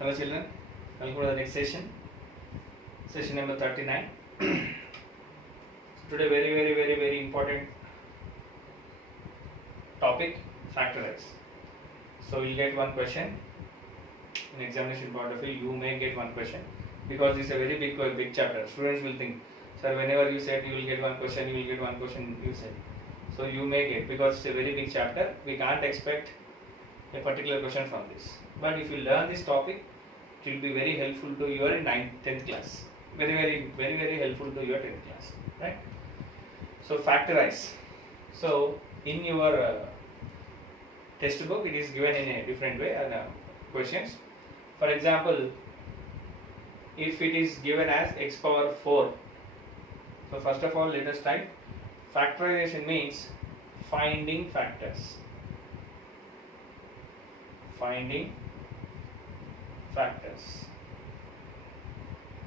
Hello children, welcome to the next session number 39. Today very important topic, factorize. So you'll get one question in examination point of view. You may get one question because it's a very big chapter. Students will think, sir, whenever you said you will get one question, you will get one question. You said, so you may get, because it's a very big chapter. We can't expect a particular question from this. But if you learn this topic, it will be very helpful to your 9th, 10th class. Very helpful to your 10th class, right? So factorize. So in your textbook, it is given in a different way questions. For example, if it is given as x power 4. So first of all, let us type. Factorization means finding factors. Finding factors.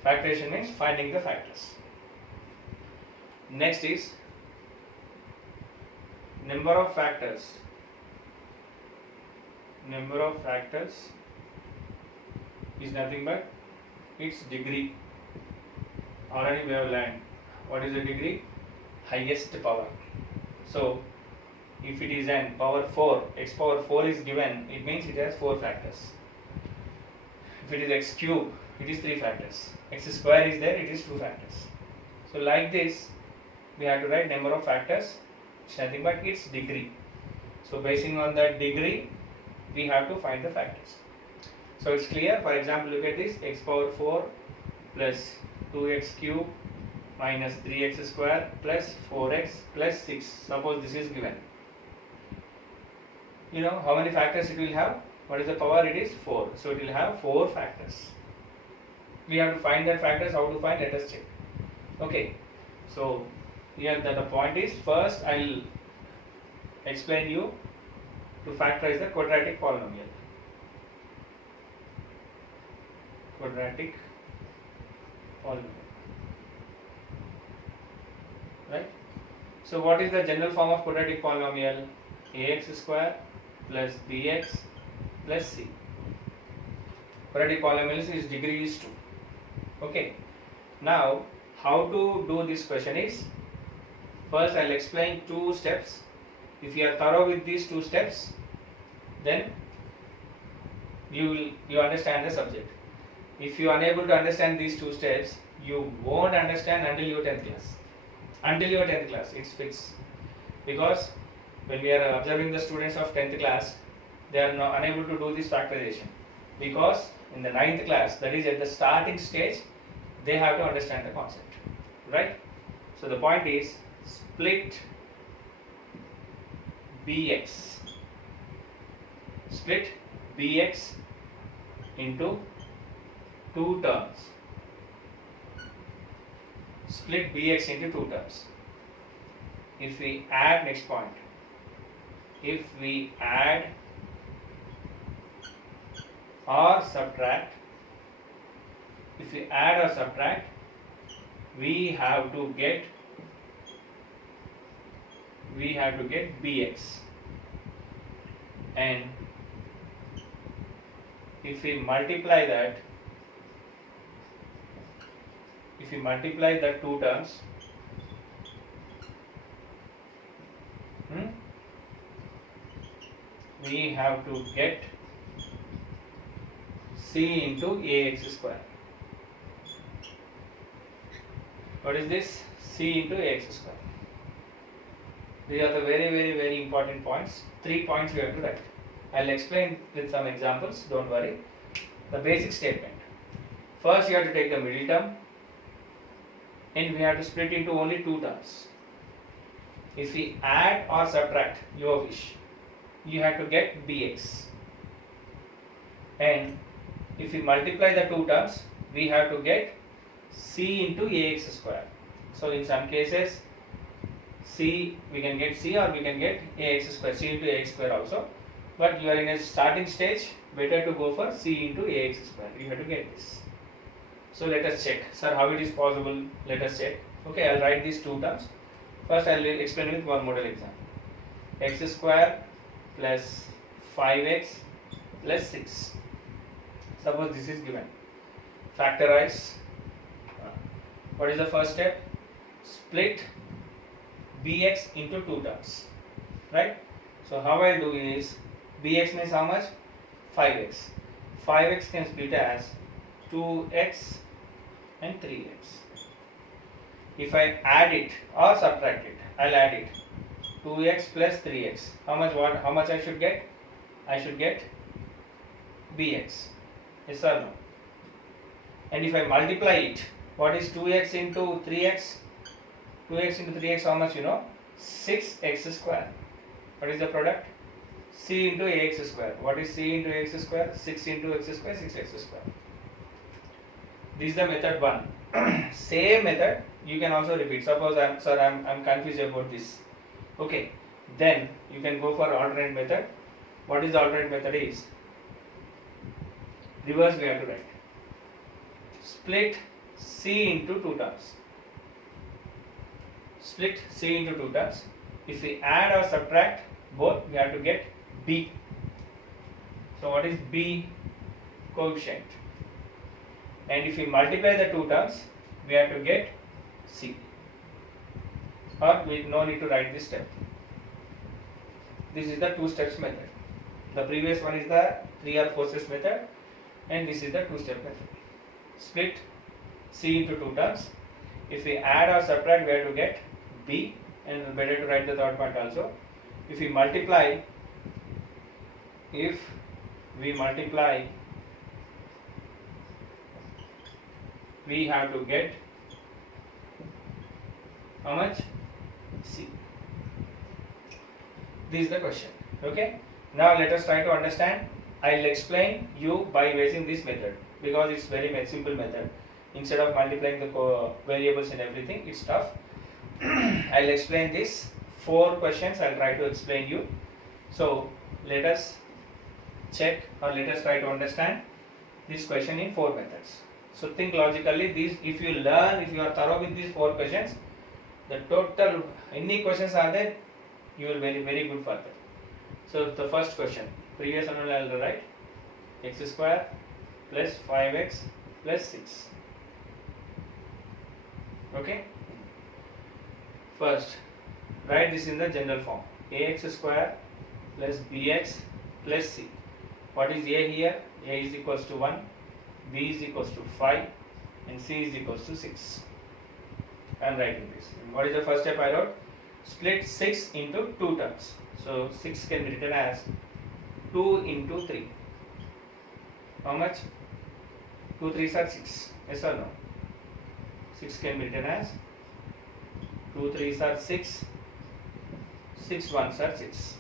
Factorization means finding the factors. Next is number of factors. Number of factors is nothing but its degree. Already we have learned what is the degree? Highest power. So if it is n power 4, x power 4 is given, it means it has 4 factors. If it is x cube, it is 3 factors. X square is there, it is 2 factors. So like this, we have to write number of factors. It's nothing but its degree. So basing on that degree, we have to find the factors. So it's clear. For example, look at this: x power 4 plus 2x cube minus 3x square plus 4x plus 6. Suppose this is given. You know how many factors it will have? What is the power? It is 4. So it will have 4 factors. We have to find that factors. How to find? Let us check. Okay. So here the point is, first I will explain you to factorize the quadratic polynomial. Quadratic polynomial. Right? So what is the general form of quadratic polynomial? Ax square plus bx plus c. Quadratic polynomial is degree is 2. Okay. Now how to do this question is, first I will explain 2 steps. If you are thorough with these 2 steps, then you understand the subject. If you are unable to understand these 2 steps, you won't understand until your 10th class. Until your 10th class, it's fixed. Because when we are observing the students of 10th class, they are not unable to do this factorization. Because in the 9th class, that is at the starting stage, they have to understand the concept. Right? So the point is, split bx. Split bx into 2 terms. Split bx into 2 terms. If we add, next point, if we add or subtract, we have to get bx, and if we multiply the 2 terms, we have to get c into ax square. What is this? C into ax square. These are the very important points. 3 points we have to write. I will explain with some examples, don't worry. The basic statement. First you have to take the middle term, and we have to split into only 2 terms. If we add or subtract, your wish, you have to get bx. And if we multiply the 2 terms, we have to get c into ax square. So in some cases, c, we can get c, or we can get ax square, c into ax square also. But you are in a starting stage, better to go for c into ax square. You have to get this. So let us check. Sir, how it is possible? Let us check. Okay, I will write these 2 terms. First I will explain with one model example. X square plus 5x plus 6. Suppose this is given. Factorize. What is the first step? Split bx into two terms, right? So how I'll do is, bx means how much? 5x. 5x can split as 2x and 3x. If I add it or subtract it, I'll add it. 2x plus 3x. How much I should get? I should get bx. Yes or no? And if I multiply it, what is 2x into 3x? 2x into 3x, how much you know? 6x square. What is the product? C into ax square. What is c into ax square? 6 into x square, 6x square. This is the method 1. Same method you can also repeat. Suppose I'm confused about this. Okay, then you can go for alternate method. What is the alternate method is? Reverse we have to write. Split c into two terms. Split c into two terms. If we add or subtract both, we have to get b. So what is b? Coefficient. And if we multiply the two terms, we have to get c. Or we no need to write this step. This is the two steps method. The previous one is the 3 or 4 steps method, and this is the 2-step method. Split c into two terms. If we add or subtract, we have to get b, and better to write the third part also. If we multiply, we have to get how much? C. This is the question. Okay. Now let us try to understand. I'll explain you by using this method because it's very simple method. Instead of multiplying the variables and everything, it's tough. I'll explain this 4 questions. I'll try to explain you. So let us check, or let us try to understand this question in 4 methods. So think logically. If you are thorough with these 4 questions, the total any questions are there, you will very good for that. So the first question, previous one I'll write x square plus 5x plus 6. Okay. First, write this in the general form. Ax square plus bx plus c. What is a here? A is equals to 1, b is equals to 5, and c is equals to 6. I am writing this. And what is the first step I wrote? Split 6 into 2 terms. So 6 can be written as 2 into 3. How much? 2 3s are 6. Yes or no? 6 can be written as 2 3s are 6. 6 1s are 6.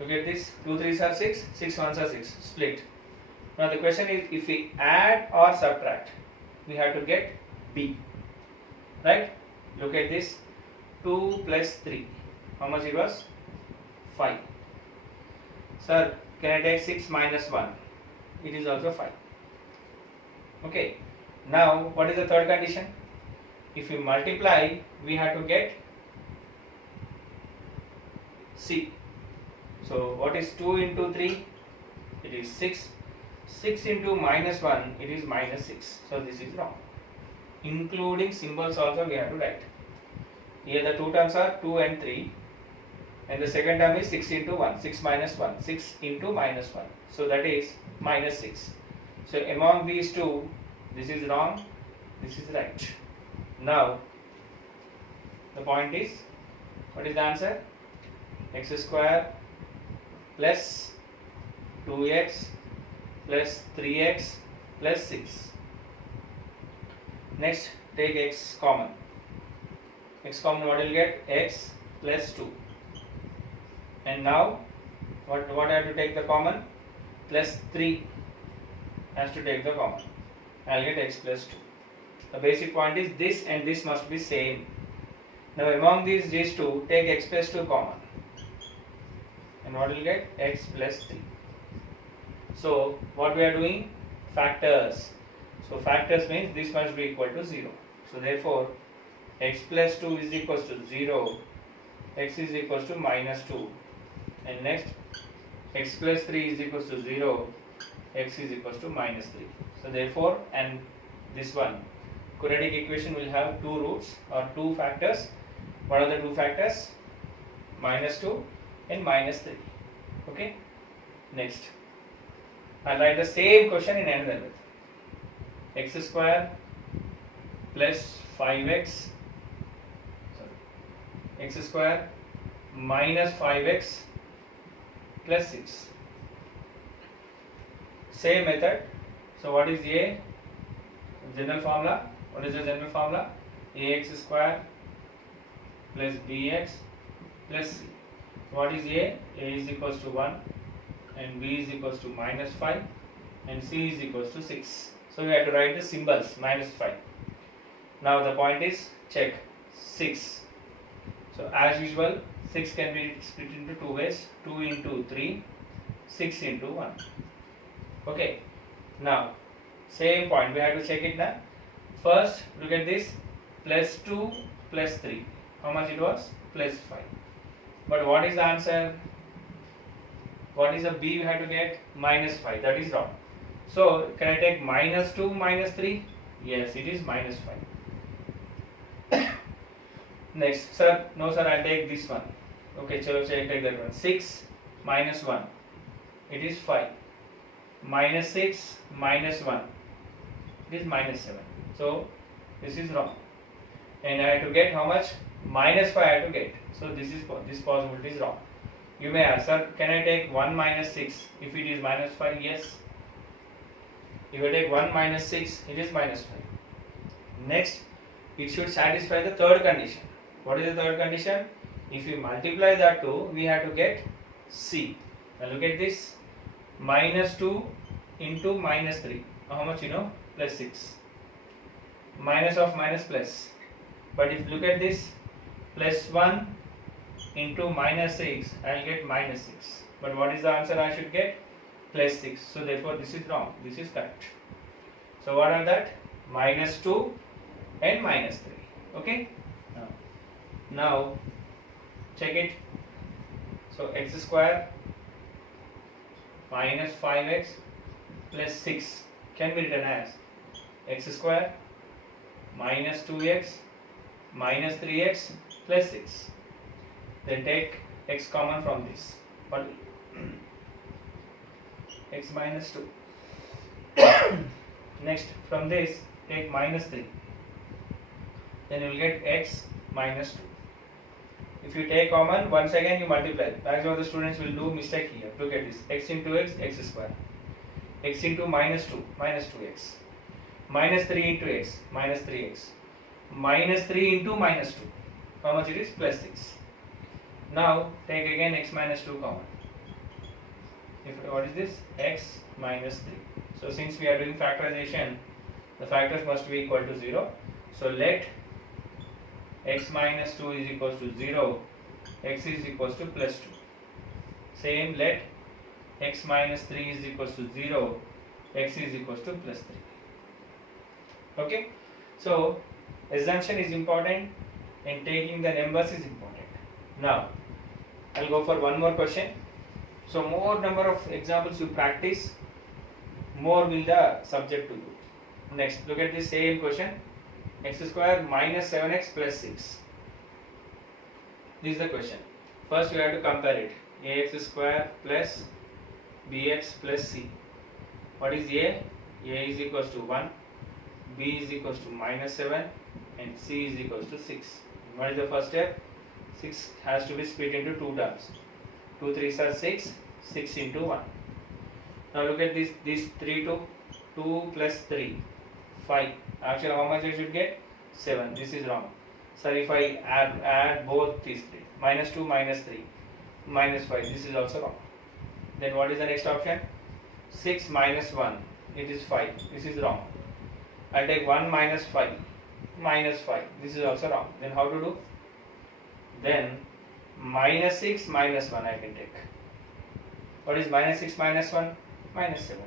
You get this? 2 3s are 6. 6 1s are 6. Split. Now the question is, if we add or subtract, we have to get b. Right? Look at this. 2 plus 3. How much it was? 5. Sir, can I take 6 minus 1? It is also 5. Okay. Now, what is the third condition? If we multiply, we have to get c. So, what is 2 into 3? It is 6. 6 into minus 1, it is minus 6. So, this is wrong. Including symbols also we have to write. Here the two terms are 2 and 3. And the second term is 6 into 1. 6 minus 1. 6 into minus 1. So, that is minus 6. So, among these two, this is wrong. This is right. Now, the point is, what is the answer? X square plus 2x plus 3x plus 6. Next, take x common. X common, what will get? X plus 2. And now, what I have to take the common? Plus 3 has to take the common. I will get x plus 2. The basic point is this and this must be same. Now among these two, take x plus 2 common. And what will get? X plus 3. So what we are doing? Factors. So factors means this must be equal to 0. So therefore x plus 2 is equals to 0. X is equals to minus 2. And next x plus 3 is equals to 0. x is equals to minus 3. So therefore, and this one quadratic equation will have two roots or two factors. What are the two factors? Minus 2 and minus 3. Okay. Next, I'll write the same question in another way. X square plus 5x, x square minus 5x plus 6. Same method. So what is A? General formula. What is the general formula? Ax square plus bx plus c. What is A? A is equals to 1 and b is equals to minus 5 and c is equals to 6. So we have to write the symbols minus 5. Now the point is check 6. So as usual 6 can be split into two ways, 2 into 3, 6 into 1. Okay. Now same point, we have to check it now. First look at this, plus 2 plus 3. How much it was? Plus 5. But what is the answer? What is the b we have to get? Minus 5. That is wrong. So can I take minus 2 minus 3? Yes, it is minus 5. Next, sir, no sir, I'll take this one. Okay, chalo, take that one. 6 minus 1. It is 5. Minus 6 minus 1. It is minus 7. So this is wrong. And I have to get how much? Minus 5 I have to get. So this possibility is wrong. You may ask, sir, can I take 1 minus 6 if it is minus 5? Yes. If I take 1 minus 6, it is minus 5. Next, it should satisfy the third condition. What is the third condition? If we multiply that 2, we have to get c. Now look at this. Minus 2 into minus 3. How much you know? Plus 6. Minus of minus plus. But if you look at this, plus 1 into minus 6, I will get minus 6. But what is the answer I should get? Plus 6. So therefore this is wrong. This is correct. So what are that? Minus 2 and minus 3. Okay? Now check it. So x square minus 5x plus 6 can be written as x square minus 2x minus 3x plus 6. Then take x common from this. But x minus 2. Next, from this take minus 3. Then you will get x minus 2. If you take common, once again you multiply. Maximum of the students will do mistake here. Look at this. X into x, x square. X into minus 2, minus 2x. Minus 3 into x, minus 3x. Minus 3 into minus 2. How much it is? Plus 6. Now take again x minus 2 common. What is this? X minus 3. So since we are doing factorization, the factors must be equal to 0. So let x minus 2 is equals to 0, x is equals to plus 2. Same, let x minus 3 is equals to 0, x is equals to plus 3. Okay? So assumption is important and taking the numbers is important. Now I'll go for one more question. So more number of examples you practice, more will the subject to do. Next, look at the same question. X square minus 7x plus 6. This is the question. First we have to compare it. Ax square plus bx plus c. What is A? A is equals to 1, b is equals to minus 7 and c is equals to 6. What is the first step? 6 has to be split into two terms. 2 3s are 6, 6 into 1. Now look at this, these 3 2 plus 3, 5. Actually how much I should get? 7. This is wrong. So if I add both these 3, minus 2 minus 3, minus 5, this is also wrong. Then what is the next option? 6 minus 1, it is 5. This is wrong. I'll take 1 minus 5, minus 5. This is also wrong. Then how to do? Then minus 6 minus 1 I can take. What is minus 6 minus 1? Minus 7.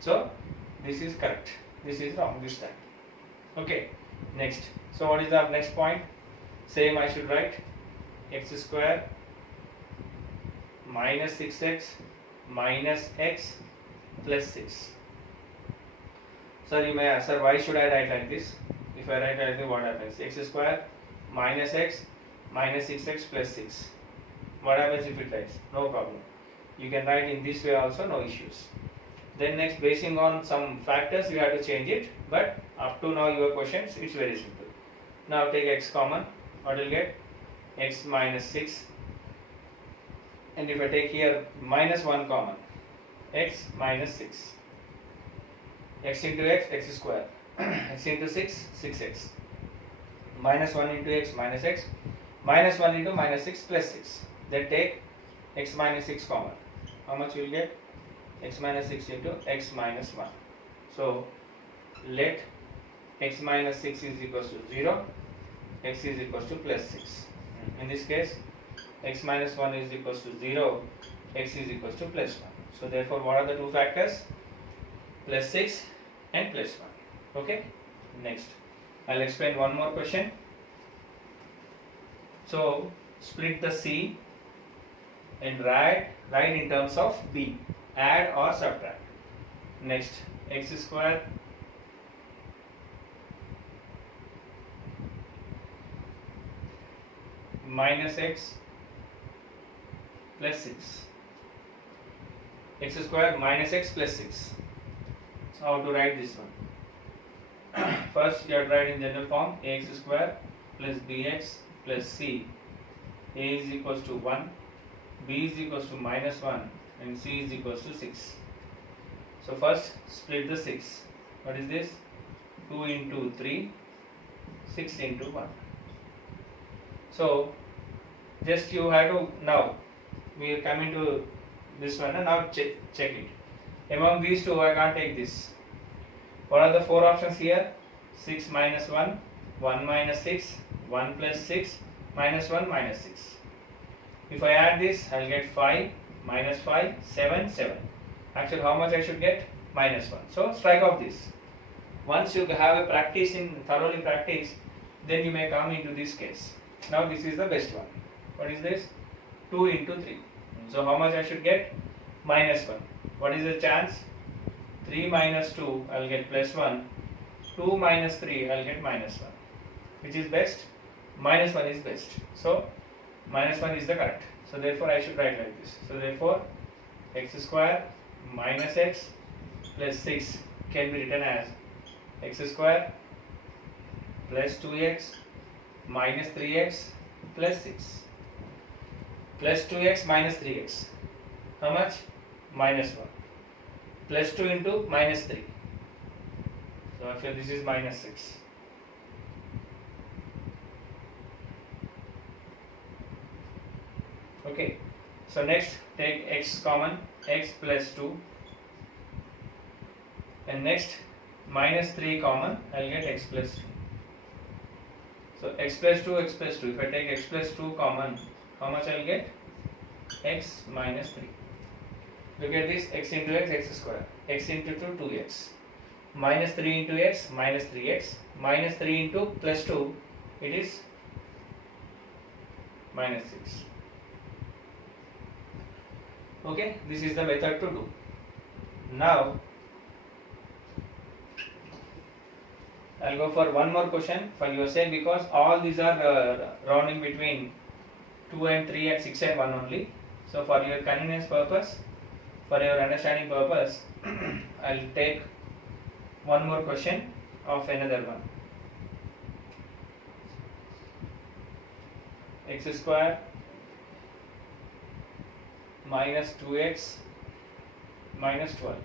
So this is correct. This is wrong this time. Okay. Next. So what is the next point? Same I should write. X square minus 6x minus x plus 6. Sir, you may ask, sir, why should I write like this? If I write like this, what happens? X square minus x minus 6x plus 6. What happens if it writes? No problem. You can write in this way also, no issues. Then next, basing on some factors, you have to change it. But up to now, your questions, it's very simple. Now take x common. What will you get? X minus 6. And if I take here minus 1 common, x minus 6. X into x, x square. X into 6, 6x. Minus 1 into x minus x. Minus 1 into minus 6 plus 6. Then take x minus 6 common. How much you will get? X minus 6 into x minus 1. So let x minus 6 is equals to 0, x is equals to plus 6. In this case, x minus 1 is equals to 0, x is equals to plus 1. So therefore, what are the two factors? Plus 6 and plus 1. Okay. Next, I'll explain one more question. So split the C and write in terms of B. Add or subtract. Next, x square minus x plus 6. X square minus x plus 6. So how to write this one? First, you have to write in general form ax square plus bx plus c. A is equals to 1, b is equals to minus 1, and c is equals to 6. So first, split the 6. What is this? 2 into 3, 6 into 1. So just you have to, now we are coming to this one, and now check it. Among these two, I can't take this. What are the four options here? 6 minus 1, 1 minus 6, 1 plus 6, minus 1 minus 6. If I add this, I will get 5, minus 5, 7, 7. Actually, how much I should get? Minus 1. So strike off this. Once you have a practice thoroughly practice, then you may come into this case. Now this is the best one. What is this? 2 into 3. So how much I should get? Minus 1. What is the chance? 3 minus 2, I will get plus 1. 2 minus 3, I will get minus 1. Which is best? Minus 1 is best. So minus 1 is the correct. So therefore I should write like this. So therefore x square minus x plus 6 can be written as x square plus 2x minus 3x plus 6. Plus 2x minus 3x. How much? Minus 1. Plus 2 into minus 3. So actually this is minus 6. Okay. So next take x common, x plus 2. And next minus 3 common, I will get x plus 2. So x plus 2, x plus 2. If I take x plus 2 common, how much I will get? X minus 3. Look at this, x into x, x square. X into 2, 2x. Minus 3 into x, minus 3x. Minus 3 into plus 2, it is minus 6. Okay, this is the method to do. Now, I'll go for one more question for your sake, because all these are rounding between 2 and 3 and 6 and 1 only. So for your convenience purpose, for your understanding purpose, I'll take one more question of another one. X square minus 2x minus 12,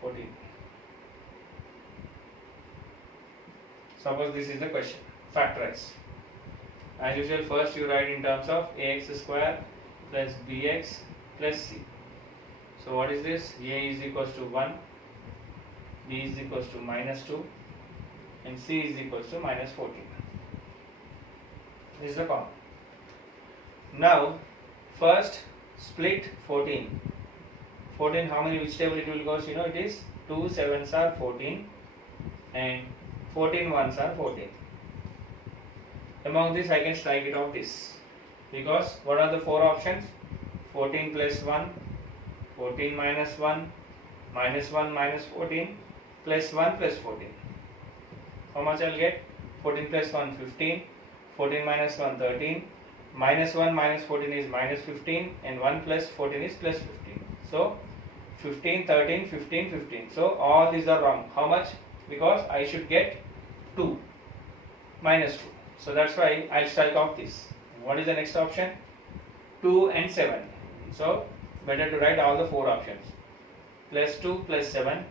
14. Suppose this is the question. Factorize. As usual, first you write in terms of ax square plus bx plus c. So what is this? A is equals to 1, b is equals to minus 2, and c is equals to minus 14. This is the common. Now, first split 14. 14, how many, which table it will go? So, you know, it is 2 7s are 14 and 14 1s are 14. Among this, I can strike it off this, because what are the four options? 14 plus 1, 14 minus 1 minus 1 minus 14 plus 1 plus 14. How much I'll get? 14 plus 1 15, 14 minus 1 13, minus 1 minus 14 is minus 15, and 1 plus 14 is plus 15. So 15, 13, 15, 15. So all these are wrong. How much? Because I should get 2 minus 2. So that's why I'll strike out this. What is the next option? 2 and 7. So better to write all the 4 options. Plus 2 plus 7,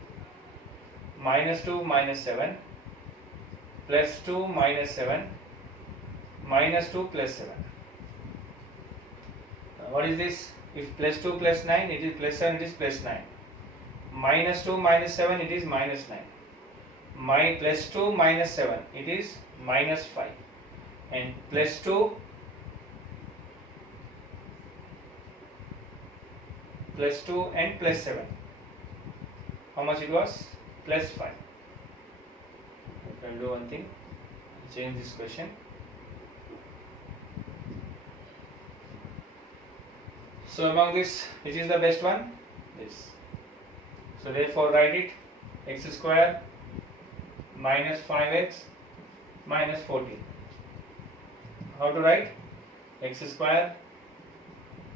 minus 2 minus 7, plus 2 minus 7, minus 2 plus 7. What is this? If plus 2 plus 9, it is plus 7, it is plus 9. Minus 2 minus 7, it is minus 9. Plus 2 minus 7, it is minus 5. And plus 2 and plus 7. How much it was? Plus 5. I will do one thing. Change this question. So among this, which is the best one? This. So therefore write it. X square minus 5x minus 14. How to write? X square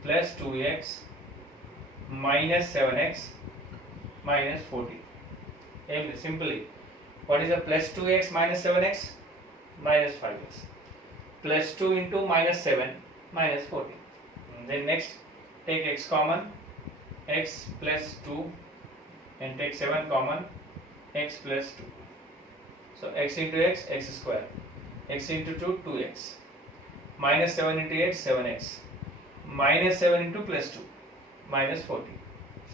plus 2x minus 7x minus 14. Simply, what is the plus 2x minus 7x? Minus 5x. Plus 2 into minus 7 minus 14. And then next, take x common, x plus 2, and take 7 common, x plus 2. So x into x, x square. X into 2, 2x. Minus 7 into x, 7x. Minus 7 into plus 2, minus 14.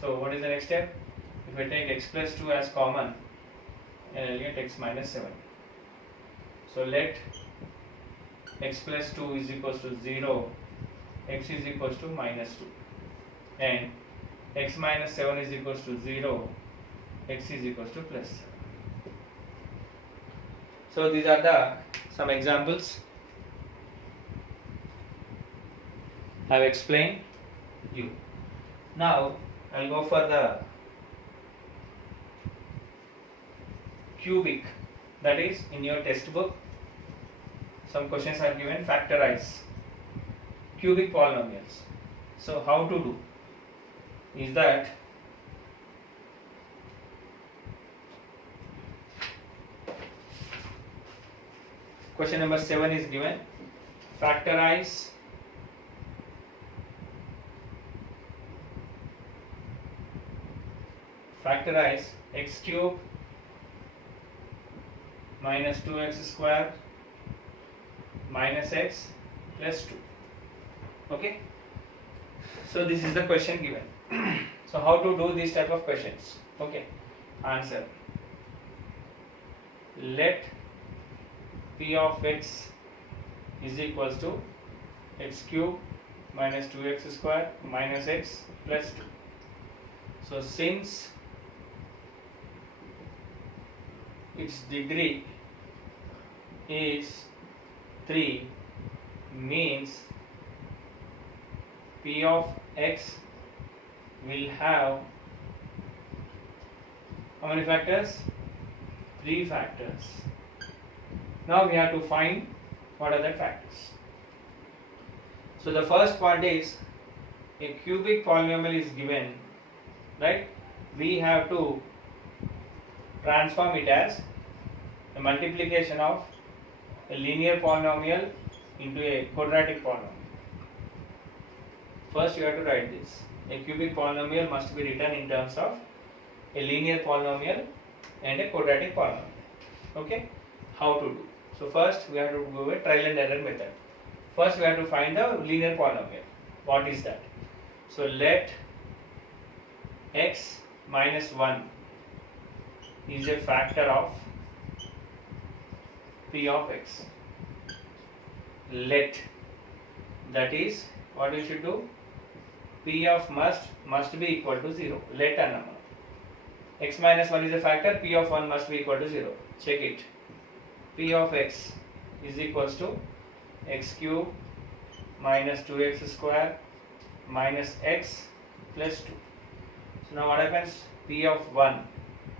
So what is the next step? If I take x plus 2 as common, and I'll get x minus 7. So let x plus 2 is equals to 0, x is equals to minus 2, and x minus 7 is equals to 0, x is equals to plus 7. So these are the some examples I have explained you. Now I will go for the cubic, that is in your textbook some questions are given. Factorize cubic polynomials. So how to do is that question number 7 is given. Factorize x cube minus 2x square minus x plus 2. Okay, so this is the question given. So how to do these type of questions? Okay, answer. Let p of x is equals to x cube minus 2x square minus x plus 2. So since its degree is 3, means p of x will have how many factors? 3 factors. Now we have to find what are the factors. So the first part is a cubic polynomial is given, right? We have to transform it as a multiplication of a linear polynomial into a quadratic polynomial. First you have to write this. A cubic polynomial must be written in terms of a linear polynomial and a quadratic polynomial. Okay, how to do? So first we have to go with trial and error method. First we have to find the linear polynomial. What is that? So let x minus 1 is a factor of p of x. Let, that is what you should do, p of must be equal to 0. Let a number. X minus 1 is a factor, p of 1 must be equal to 0. Check it. P of x is equals to x cube minus 2x square minus x plus 2. So now what happens? P of 1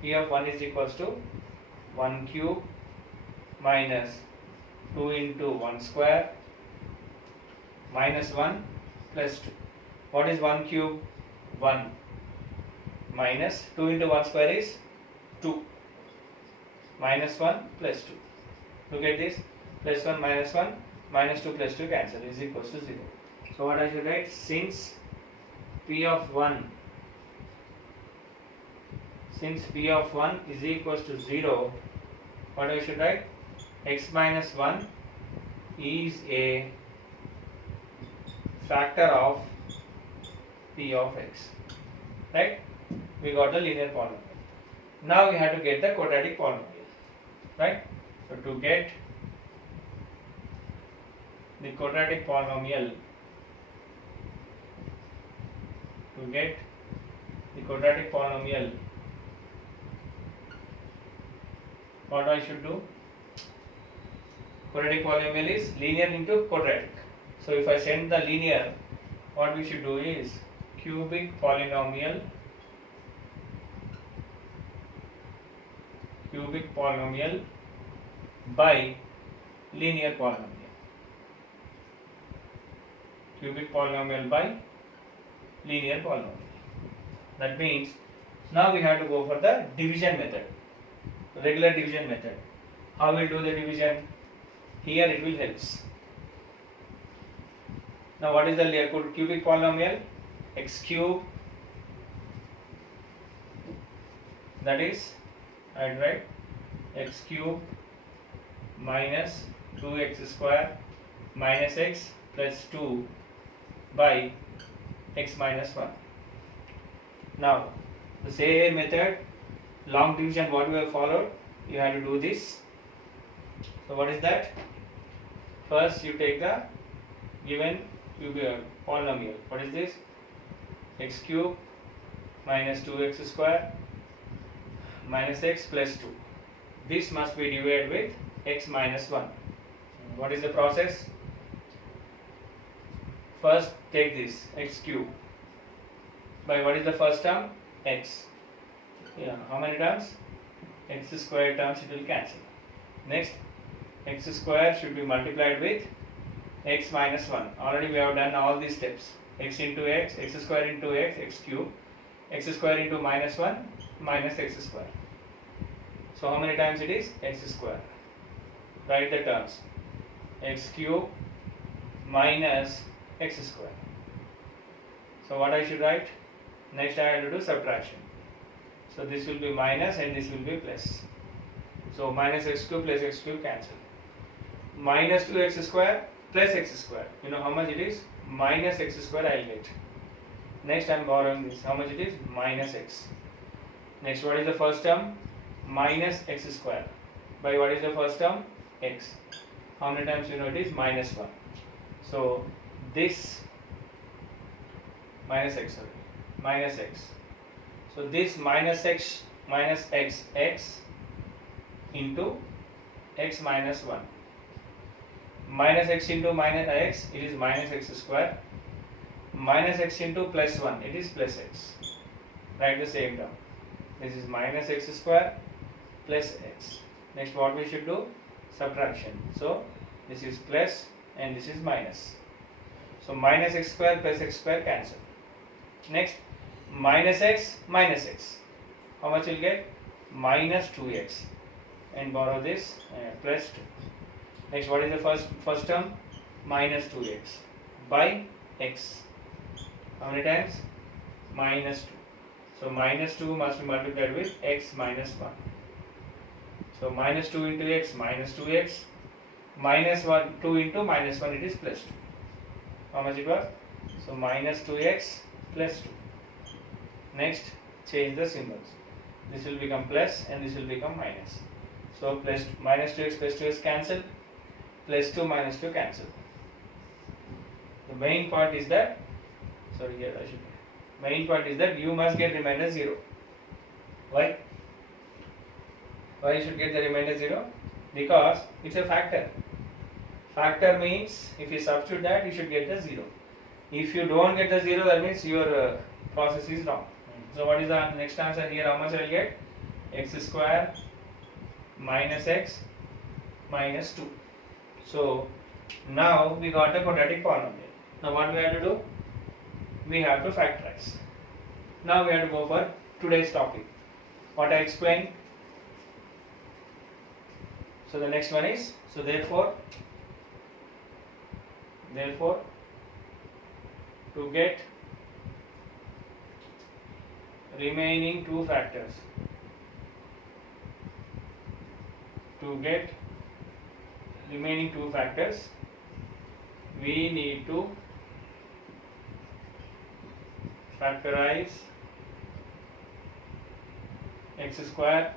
is equals to 1 cube minus 2 into 1 square minus 1 plus 2. What is 1 cube? 1 minus 2 into 1 square is 2 minus 1 plus 2. Look at this, plus 1 minus 2 plus 2 cancel is equals to 0. So what I should write? Since P of 1 is equals to 0, what I should write? X minus 1 is a factor of P of x. Right? We got the linear polynomial. Now we have to get the quadratic polynomial. Right? So to get the quadratic polynomial, what I should do? Quadratic polynomial is linear into quadratic. So if I send the linear, what we should do is cubic polynomial by linear polynomial. Cubic polynomial by linear polynomial. That means now we have to go for the division method, regular division method. How we will do the division? Here it will help. Now what is the cubic polynomial? X cube, that is, I write x cube minus 2x square minus x plus 2 by x minus 1. Now the same method, long division, what we have followed, you have to do this. So what is that? First you take the given polynomial. What is this? X cube minus 2x square minus x plus 2. This must be divided with x minus 1. What is the process? First take this x cube by what is the first term? X. Yeah, how many terms? X square terms it will cancel. Next, x square should be multiplied with x minus 1. Already we have done all these steps. X into x, x square into x, x cube, x square into minus 1, minus x square. So how many times it is? X square. Write the terms. X cube minus x square. So what I should write? Next I have to do subtraction. So this will be minus and this will be plus. So minus x cube plus x cube cancel. Minus 2x square plus x square. You know how much it is? Minus x square I will get. Next I am borrowing this. How much it is? Minus x. Next what is the first term? Minus x square. By what is the first term? X. How many times you know it is? Minus 1. So this minus x, sorry. Minus x. So this minus x into x minus 1. Minus x into minus x, it is minus x square. Minus x into plus 1, it is plus x. Write the same term. This is minus x square plus x. Next what we should do? Subtraction. So this is plus and this is minus. So minus x square plus x square cancel. Next minus x minus x. How much you'll get? Minus 2x. And borrow this plus 2. Next what is the first term? Minus 2x by x. How many times? Minus 2. So minus 2 must be multiplied with x minus 1. So minus 2 into x minus 2x. Minus 1, 2 into minus 1, it is plus 2. How much it was? So minus 2x plus 2. Next, change the symbols. This will become plus and this will become minus. So plus minus 2x plus 2x cancel. Plus 2 minus 2 cancel. The main part is that, main part is that you must get remainder 0. Why? Why you should get the remainder 0? Because it's a factor. Factor means if you substitute that, you should get the 0. If you don't get the 0, that means your process is wrong. So what is the next answer here? How much I will get? X square minus x minus 2. So now we got a quadratic polynomial. Now what we have to do? We have to factorize. Now we have to go for today's topic. What I explained. So the next one is, so therefore to get remaining two factors, we need to factorize x square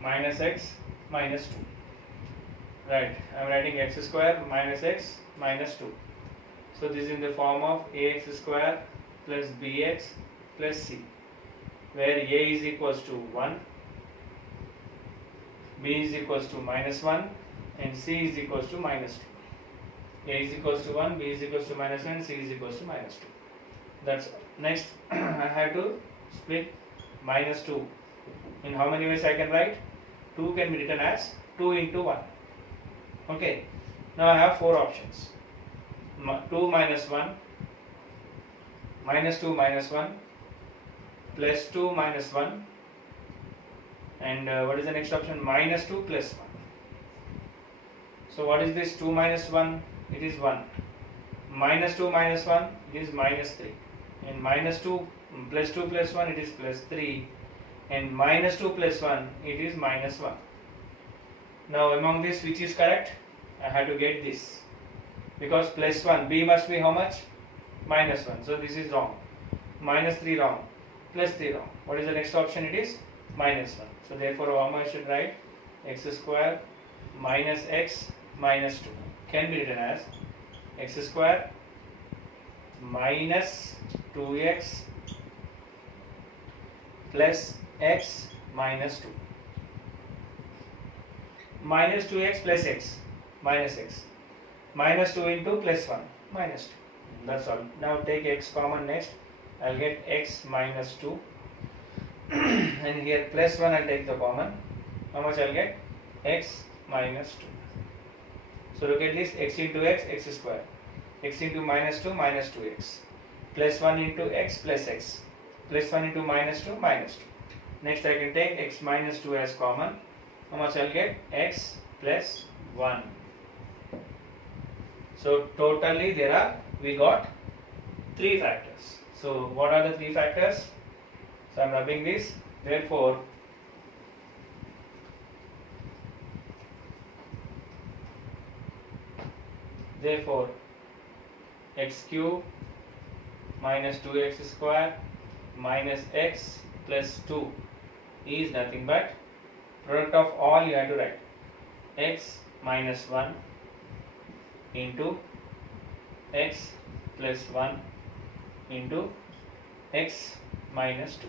minus x minus 2. Right, I am writing x square minus x minus 2. So this is in the form of ax square plus bx plus c, where a is equals to 1, b is equals to minus 1 and c is equals to minus 2. A is equals to 1, b is equals to minus 1, c is equals to minus 2. That's all. Next I have to split minus 2. In how many ways I can write? 2 can be written as 2 into 1. Okay. Now I have 4 options. 2 minus 1, minus 2 minus 1, plus 2 minus 1, and what is the next option? Minus 2 plus 1. So what is this 2 minus 1? It is 1. Minus 2 minus 1, it is minus 3. And minus 2 plus 2 plus 1, it is plus 3. And minus 2 plus 1, it is minus 1. Now among this, which is correct? I have to get this. Because plus 1, b must be how much? Minus 1. So this is wrong. Minus 3 wrong. Plus 3 wrong. What is the next option? It is minus 1. So therefore, how much I should write? X square minus x minus 2 can be written as x square minus 2x plus x minus 2. Minus 2x plus x minus x. Minus 2 into plus 1 minus 2. That's all. Now take x common next. I'll get x minus 2. And here plus 1 I'll take the common. How much I'll get? X minus 2. So look at this, x into x, x square. X into minus 2, minus 2x. Plus 1 into x plus x. Plus 1 into minus 2, minus 2. Next I can take x minus 2 as common. How much I'll get? X plus 1. So totally we got 3 factors. So what are the 3 factors? So I am rubbing this. Therefore x cube minus 2x square minus x plus 2 is nothing but product of all you have to write. X minus 1 into x plus 1 into x minus 2.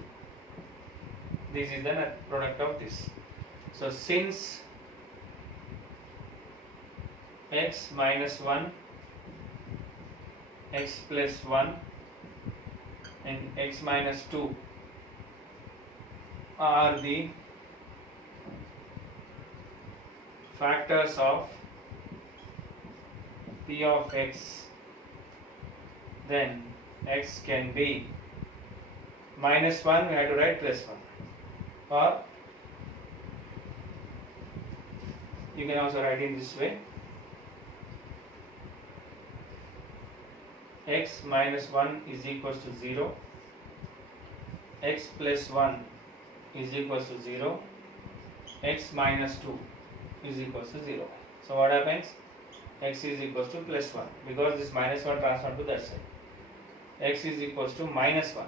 This is the product of this. So since x minus 1, x plus 1 and x minus 2 are the factors of p of x, then x can be minus 1, we have to write plus 1, or you can also write in this way, x minus 1 is equals to 0, x plus 1 is equals to 0, x minus 2 is equals to 0. So what happens? X is equals to plus 1, because this minus 1 transferred to that side. X is equals to minus 1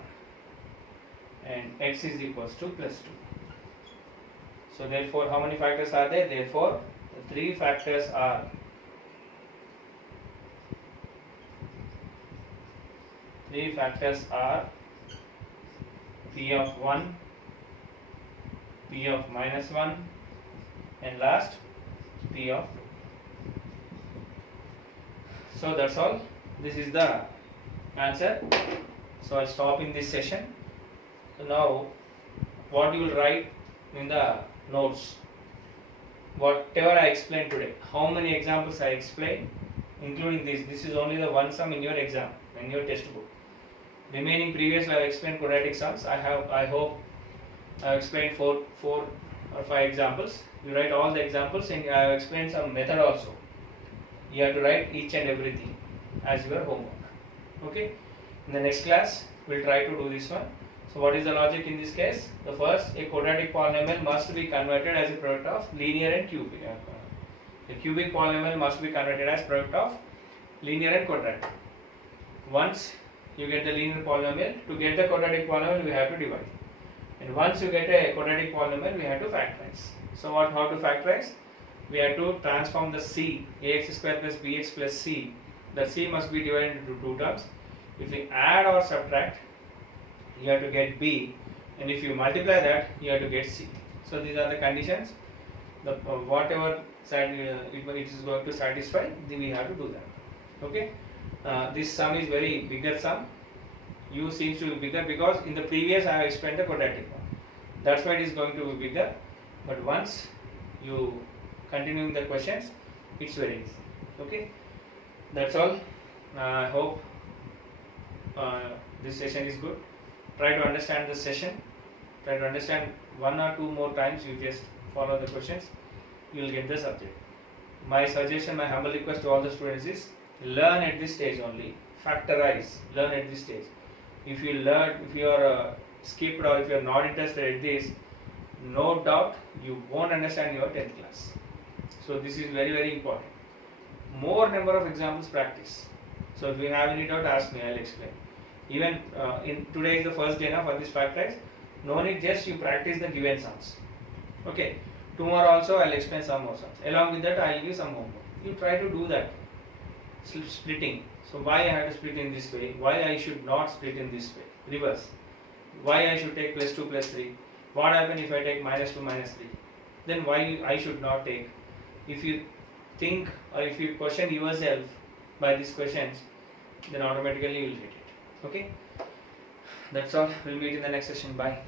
and x is equals to plus 2. So therefore, how many factors are there? Therefore, the 3 factors are p of 1, p of minus 1, and last p of 2. So that's all. This is the answer. So I stop in this session. So now what you will write in the notes, whatever I explained today, how many examples I explained, including this is only the one sum in your exam, in your textbook. Remaining previously I have explained quadratic sums. I hope I have explained four or five examples. You write all the examples, and I have explained some method also. You have to write each and everything as your homework. Okay. In the next class, we'll try to do this one. So what is the logic in this case? The first, a quadratic polynomial must be converted as a product of linear and cubic. A cubic polynomial must be converted as product of linear and quadratic. Once you get the linear polynomial, to get the quadratic polynomial we have to divide. And once you get a quadratic polynomial, we have to factorize. So how to factorize? We have to transform the c, ax square plus bx plus c. The c must be divided into two terms. If you add or subtract, you have to get b, and if you multiply that, you have to get c. So these are the conditions. The whatever side it is going to satisfy, then we have to do that. Okay. This sum is very bigger sum. U seems to be bigger because in the previous I have explained the quadratic one. That's why it is going to be bigger. But once you continue the questions, it's very easy. Okay. That's all. I hope this session is good. Try to understand the session. Try to understand one or two more times. You just follow the questions. You will get the subject. My suggestion, my humble request to all the students is learn at this stage only. Factorize. Learn at this stage. If you are skipped or if you are not interested in this, no doubt you won't understand your 10th class. So this is very, very important. More number of examples practice. So if you have any doubt, ask me, I'll explain. Even in today is the first day now for this factorize. No need, just you practice the given sums. Okay. Tomorrow also I'll explain some more sums. Along with that, I'll give some homework. You try to do that. Splitting. So why I have to split in this way? Why I should not split in this way? Reverse. Why I should take plus 2 plus 3? What happens if I take minus 2 minus 3? Then why I should not take? If you think or if you question yourself by these questions, then automatically you will get it. Okay. That's all. We'll meet in the next session. Bye.